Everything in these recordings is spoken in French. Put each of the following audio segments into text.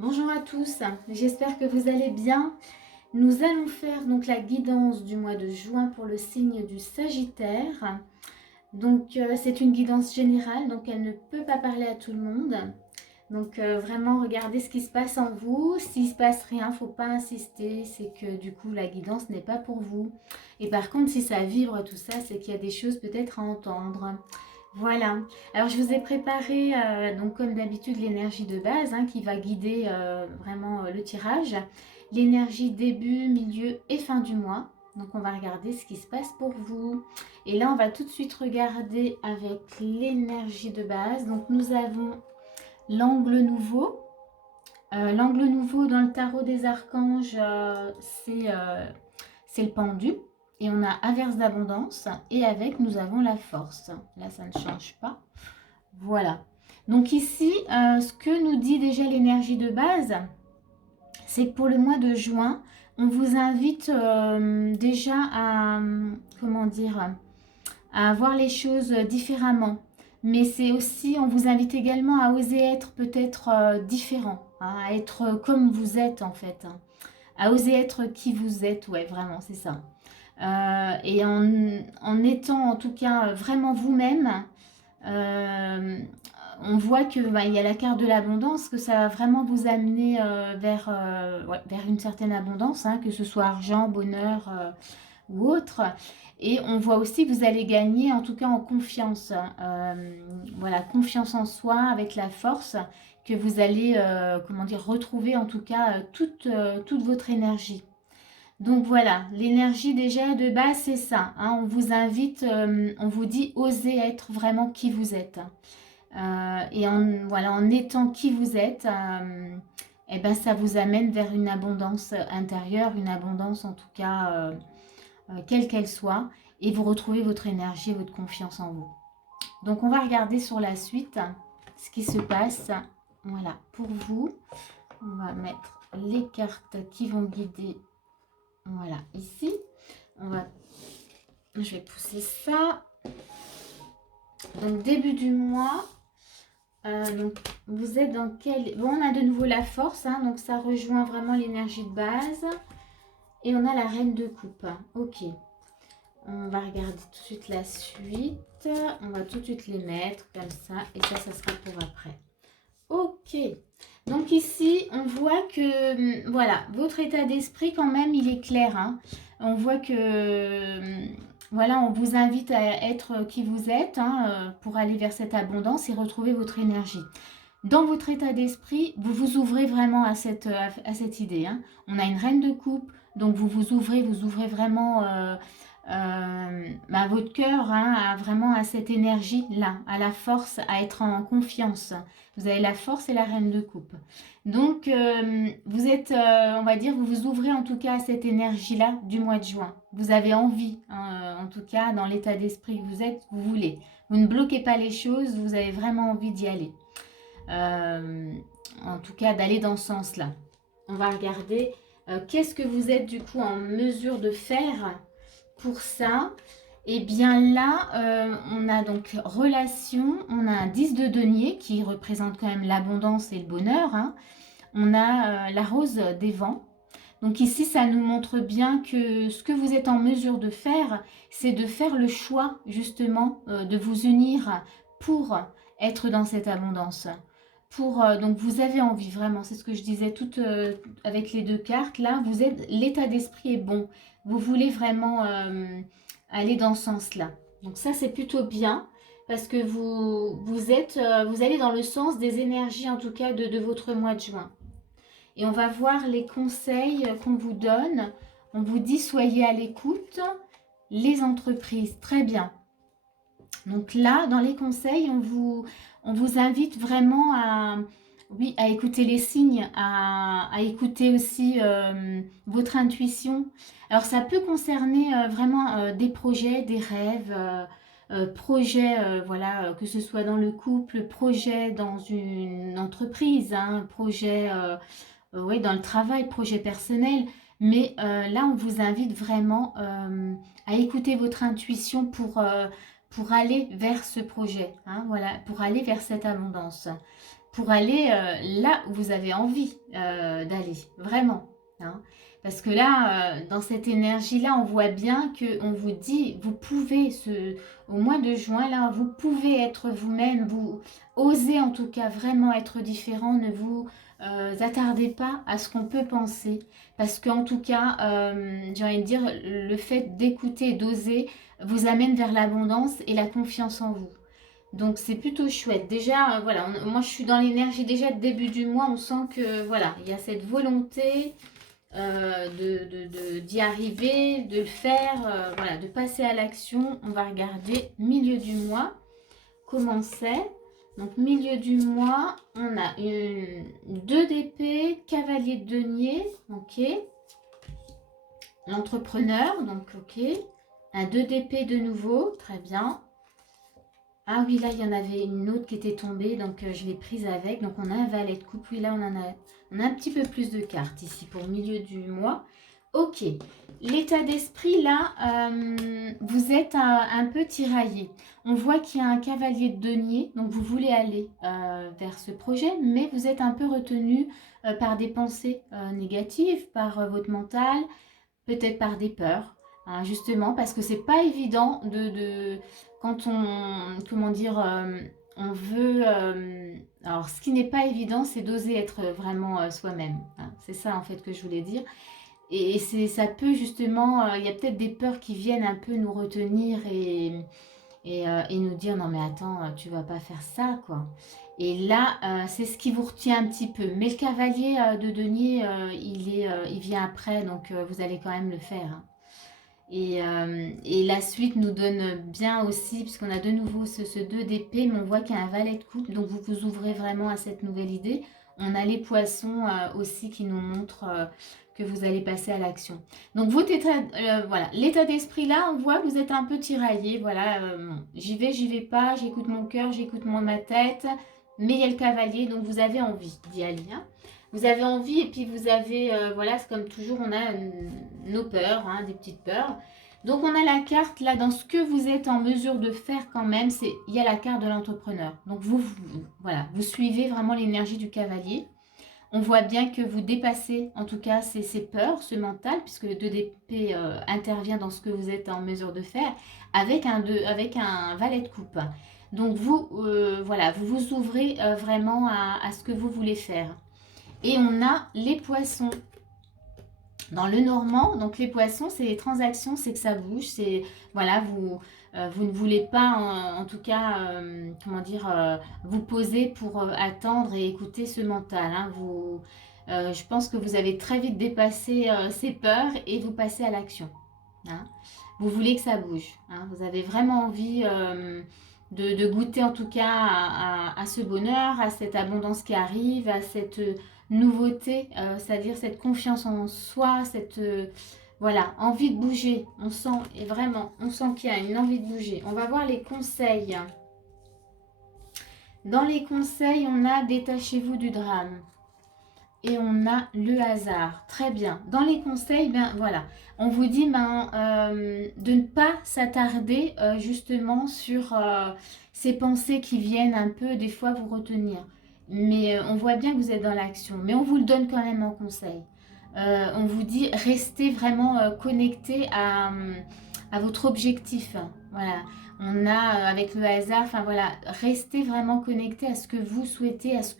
Bonjour à tous, j'espère que vous allez bien. Nous allons faire donc la guidance du mois de juin pour le signe du Sagittaire. Donc c'est une guidance générale, donc elle ne peut pas parler à tout le monde. Donc vraiment regardez ce qui se passe en vous. S'il ne se passe rien, il ne faut pas insister, c'est que du coup la guidance n'est pas pour vous. Et par contre si ça vibre tout ça, c'est qu'il y a des choses peut-être à entendre. Voilà, alors je vous ai préparé donc comme d'habitude l'énergie de base qui va guider vraiment le tirage. L'énergie début, milieu et fin du mois. Donc on va regarder ce qui se passe pour vous. Et là on va tout de suite regarder avec l'énergie de base. Donc nous avons l'angle nouveau. L'angle nouveau dans le tarot des archanges, c'est le pendu. Et on a averse d'abondance. Et avec, nous avons la force. Là, ça ne change pas. Voilà. Donc ici, ce que nous dit déjà l'énergie de base, c'est que pour le mois de juin, on vous invite déjà à, comment dire, à voir les choses différemment. Mais c'est aussi, on vous invite également à oser être peut-être différent, à être comme vous êtes en fait, à oser être qui vous êtes, ouais, vraiment, c'est ça. Et en étant en tout cas vraiment vous-même, euh, on voit que il y a la carte de l'abondance, que ça va vraiment vous amener ouais, vers une certaine abondance, que ce soit argent, bonheur ou autre. Et on voit aussi que vous allez gagner en tout cas en confiance. Voilà, confiance en soi avec la force que vous allez comment dire, retrouver en tout cas toute votre énergie. Donc voilà, l'énergie déjà de base, c'est ça. On vous invite, on vous dit, osez être vraiment qui vous êtes. Et voilà, en étant qui vous êtes, eh ben, ça vous amène vers une abondance intérieure, une abondance en tout cas, quelle qu'elle soit. Et vous retrouvez votre énergie, votre confiance en vous. Donc on va regarder sur la suite ce qui se passe. Voilà, pour vous, on va mettre les cartes qui vont guider. Voilà, ici, je vais pousser ça. Donc début du mois, donc vous êtes dans quel... Bon, on a de nouveau la force, donc ça rejoint vraiment l'énergie de base. Et on a la reine de coupe. Ok, on va regarder tout de suite la suite. On va tout de suite les mettre comme ça. Et ça sera pour après. Ok, donc ici, on voit que, voilà, votre état d'esprit quand même, il est clair. On voit que, voilà, on vous invite à être qui vous êtes pour aller vers cette abondance et retrouver votre énergie. Dans votre état d'esprit, vous vous ouvrez vraiment à cette idée. On a une reine de coupe, donc vous ouvrez vraiment votre cœur vraiment à cette énergie-là, à la force, à être en confiance. Vous avez la force et la reine de coupe. Donc, vous êtes, on va dire, vous vous ouvrez en tout cas à cette énergie-là du mois de juin. Vous avez envie, en tout cas, dans l'état d'esprit que vous êtes, vous voulez. Vous ne bloquez pas les choses, vous avez vraiment envie d'y aller. En tout cas, d'aller dans ce sens-là. On va regarder qu'est-ce que vous êtes du coup en mesure de faire pour ça. Et bien là, on a donc relation, on a un 10 de denier qui représente quand même l'abondance et le bonheur. On a la rose des vents. Donc ici, ça nous montre bien que ce que vous êtes en mesure de faire, c'est de faire le choix justement de vous unir pour être dans cette abondance. Donc vous avez envie vraiment, c'est ce que je disais avec les deux cartes. Là, l'état d'esprit est bon. Vous voulez vraiment aller dans ce sens-là. Donc ça, c'est plutôt bien parce que vous allez dans le sens des énergies en tout cas de votre mois de juin. Et on va voir les conseils qu'on vous donne. On vous dit soyez à l'écoute. Les entreprises, très bien. Donc là, dans les conseils, on vous invite vraiment à écouter les signes, à écouter aussi votre intuition. Alors ça peut concerner vraiment des projets, des rêves, projets, voilà, que ce soit dans le couple, projet dans une entreprise, projet ouais, dans le travail, projet personnel. Mais là, on vous invite vraiment à écouter votre intuition pour aller vers ce projet, voilà, pour aller vers cette abondance. pour aller là où vous avez envie d'aller, vraiment. Hein. Parce que là, dans cette énergie-là, on voit bien qu'on vous dit, vous pouvez, au mois de juin, là, vous pouvez être vous-même, vous osez en tout cas vraiment être différent, ne vous attardez pas à ce qu'on peut penser. Parce qu'en tout cas, j'ai envie de dire, le fait d'écouter, d'oser, vous amène vers l'abondance et la confiance en vous. Donc c'est plutôt chouette. Déjà, voilà, moi je suis dans l'énergie déjà de début du mois, on sent que voilà, il y a cette volonté d'y arriver, de le faire, voilà, de passer à l'action. On va regarder milieu du mois, comment c'est. Donc milieu du mois, on a 2 d'épée, cavalier de denier, ok. L'entrepreneur, donc ok. Un 2 d'épée de nouveau, très bien. Ah oui, là, il y en avait une autre qui était tombée, donc je l'ai prise avec. Donc, on a un valet de coupe. Oui, là, on a un petit peu plus de cartes ici pour milieu du mois. Ok. L'état d'esprit, là, vous êtes un peu tiraillé. On voit qu'il y a un cavalier de denier, donc vous voulez aller vers ce projet, mais vous êtes un peu retenu par des pensées négatives, par votre mental, peut-être par des peurs, hein, justement, parce que c'est pas évident quand on, comment dire, on veut, alors ce qui n'est pas évident, c'est d'oser être vraiment soi-même, hein. C'est ça en fait que je voulais dire. Et ça peut justement, il y a peut-être des peurs qui viennent un peu nous retenir et nous dire non mais attends, tu vas pas faire ça quoi. Et là, c'est ce qui vous retient un petit peu. Mais le cavalier de denier, il vient après, donc vous allez quand même le faire. Hein. Et la suite nous donne bien aussi, puisqu'on a de nouveau ce 2 d'épée, mais on voit qu'il y a un valet de coupe, donc vous vous ouvrez vraiment à cette nouvelle idée. On a les poissons aussi qui nous montrent que vous allez passer à l'action. Donc votre état, voilà, l'état d'esprit là, on voit que vous êtes un peu tiraillé. Voilà, j'y vais pas, j'écoute mon cœur, j'écoute ma tête, mais il y a le cavalier, donc vous avez envie d'y aller. Hein. Vous avez envie et puis vous avez, voilà, c'est comme toujours, on a nos peurs, hein, des petites peurs. Donc on a la carte là, dans ce que vous êtes en mesure de faire quand même, il y a la carte de l'entrepreneur. Donc voilà, vous suivez vraiment l'énergie du cavalier. On voit bien que vous dépassez en tout cas ces peurs, ce mental, puisque le 2 d'épée intervient dans ce que vous êtes en mesure de faire, avec un valet de coupe. Donc voilà, vous vous ouvrez vraiment à ce que vous voulez faire. Et on a les poissons. Dans le normand, donc les poissons, c'est les transactions, c'est que ça bouge, c'est, voilà, vous ne voulez pas, en tout cas, comment dire, vous poser pour attendre et écouter ce mental. Hein. Je pense que vous avez très vite dépassé ces peurs et vous passez à l'action. Hein. Vous voulez que ça bouge. Hein. Vous avez vraiment envie de goûter en tout cas à ce bonheur, à cette abondance qui arrive, à cette nouveauté, c'est-à-dire cette confiance en soi, cette voilà, envie de bouger. On sent, et vraiment, on sent qu'il y a une envie de bouger. On va voir les conseils. Dans les conseils, on a détachez-vous du drame. Et on a le hasard. Très bien. Dans les conseils, ben voilà, on vous dit de ne pas s'attarder justement sur ces pensées qui viennent un peu des fois vous retenir. Mais on voit bien que vous êtes dans l'action. Mais on vous le donne quand même en conseil. On vous dit restez vraiment connecté à votre objectif. Voilà. On a avec le hasard, enfin voilà, restez vraiment connecté à ce que vous souhaitez, à ce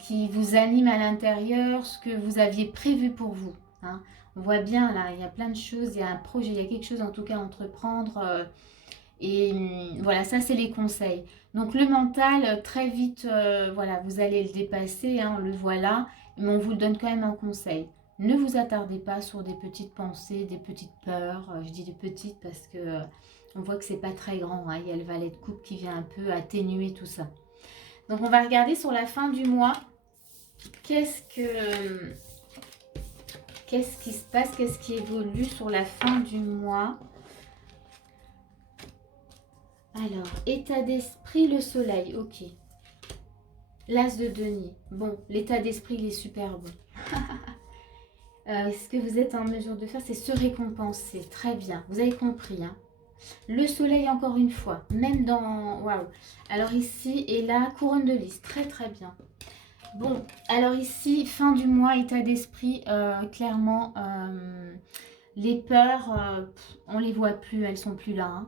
qui vous anime à l'intérieur, ce que vous aviez prévu pour vous. Hein. On voit bien là, il y a plein de choses, il y a un projet, il y a quelque chose en tout cas à entreprendre. Voilà, ça c'est les conseils. Donc le mental, très vite, voilà, vous allez le dépasser, hein, on le voit là, mais on vous le donne quand même en conseil. Ne vous attardez pas sur des petites pensées, des petites peurs. Je dis des petites parce que on voit que c'est pas très grand. Hein. Il y a le valet de coupe qui vient un peu atténuer tout ça. Donc on va regarder sur la fin du mois, qu'est-ce qui se passe, qu'est-ce qui évolue sur la fin du mois. Alors, état d'esprit, le soleil, ok. L'as de denier, bon, l'état d'esprit, il est super bon. Ce que vous êtes en mesure de faire, c'est se récompenser, très bien, vous avez compris, hein. Le soleil encore une fois, même dans... Waouh. Alors ici, et là, couronne de lys, très très bien. Bon, alors ici, fin du mois, état d'esprit, clairement, les peurs, on les voit plus, elles sont plus là.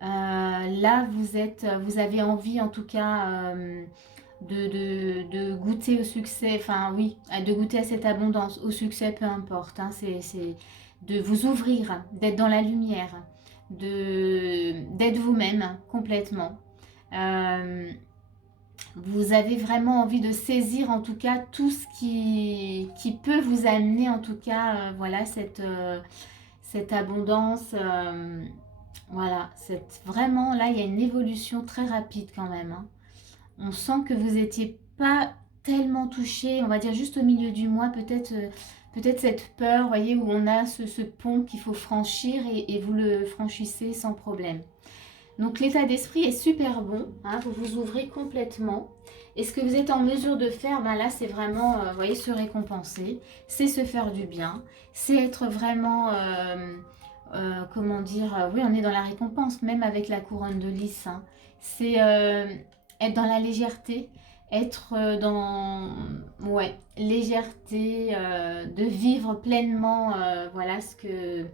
Hein. Là, vous avez envie en tout cas de goûter au succès, enfin oui, de goûter à cette abondance, au succès, peu importe. Hein, c'est de vous ouvrir, d'être dans la lumière, d'être vous-même complètement. Vous avez vraiment envie de saisir en tout cas tout ce qui peut vous amener en tout cas, voilà, cette abondance. Voilà, vraiment là, il y a une évolution très rapide quand même. Hein. On sent que vous n'étiez pas tellement touché, on va dire juste au milieu du mois, peut-être cette peur, vous voyez, où on a ce pont qu'il faut franchir et vous le franchissez sans problème. Donc l'état d'esprit est super bon, hein, vous vous ouvrez complètement. Et ce que vous êtes en mesure de faire, ben là c'est vraiment, vous voyez, se récompenser, c'est se faire du bien, c'est être vraiment, comment dire, oui on est dans la récompense, même avec la couronne de lys. Hein. C'est être dans la légèreté, être dans, ouais, légèreté, de vivre pleinement, voilà ce que,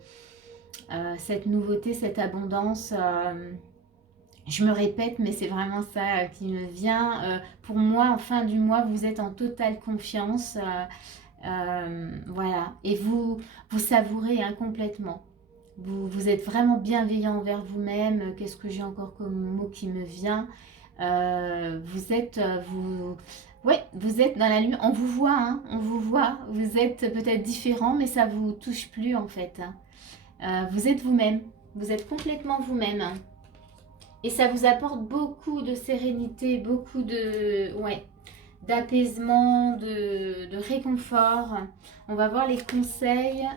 cette nouveauté, cette abondance. Je me répète, mais c'est vraiment ça qui me vient. Pour moi, en fin du mois, vous êtes en totale confiance. Voilà. Et vous savourez hein, complètement. Vous êtes vraiment bienveillant envers vous-même. Qu'est-ce que j'ai encore comme mot qui me vient ouais, vous êtes dans la lumière. On vous voit, hein, on vous voit. Vous êtes peut-être différent, mais ça vous touche plus en fait. Vous êtes vous-même. Vous êtes complètement vous-même. Et ça vous apporte beaucoup de sérénité, beaucoup de, ouais, d'apaisement, de réconfort. On va voir les conseils.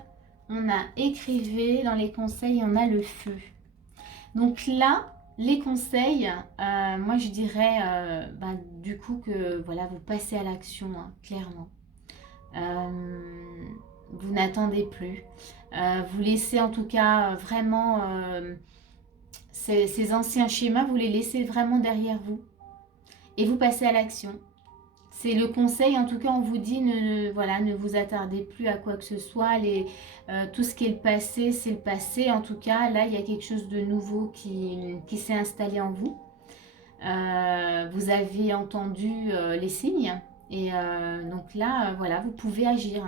On a écrivé dans les conseils, on a le feu. Donc là, les conseils, moi je dirais du coup que voilà, vous passez à l'action, hein, clairement. Vous n'attendez plus. Vous laissez en tout cas vraiment ces anciens schémas, vous les laissez vraiment derrière vous et vous passez à l'action. C'est le conseil, en tout cas, on vous dit, voilà, ne vous attardez plus à quoi que ce soit. Tout ce qui est le passé, c'est le passé. En tout cas, là, il y a quelque chose de nouveau qui s'est installé en vous. Vous avez entendu les signes. Et donc là, voilà, vous pouvez agir.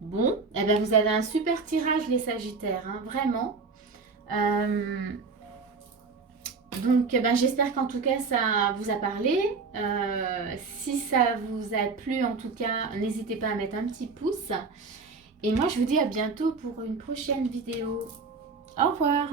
Bon, eh ben, vous avez un super tirage, les Sagittaires, hein, vraiment. Donc, ben, j'espère qu'en tout cas, ça vous a parlé. Si ça vous a plu, en tout cas, n'hésitez pas à mettre un petit pouce. Et moi, je vous dis à bientôt pour une prochaine vidéo. Au revoir!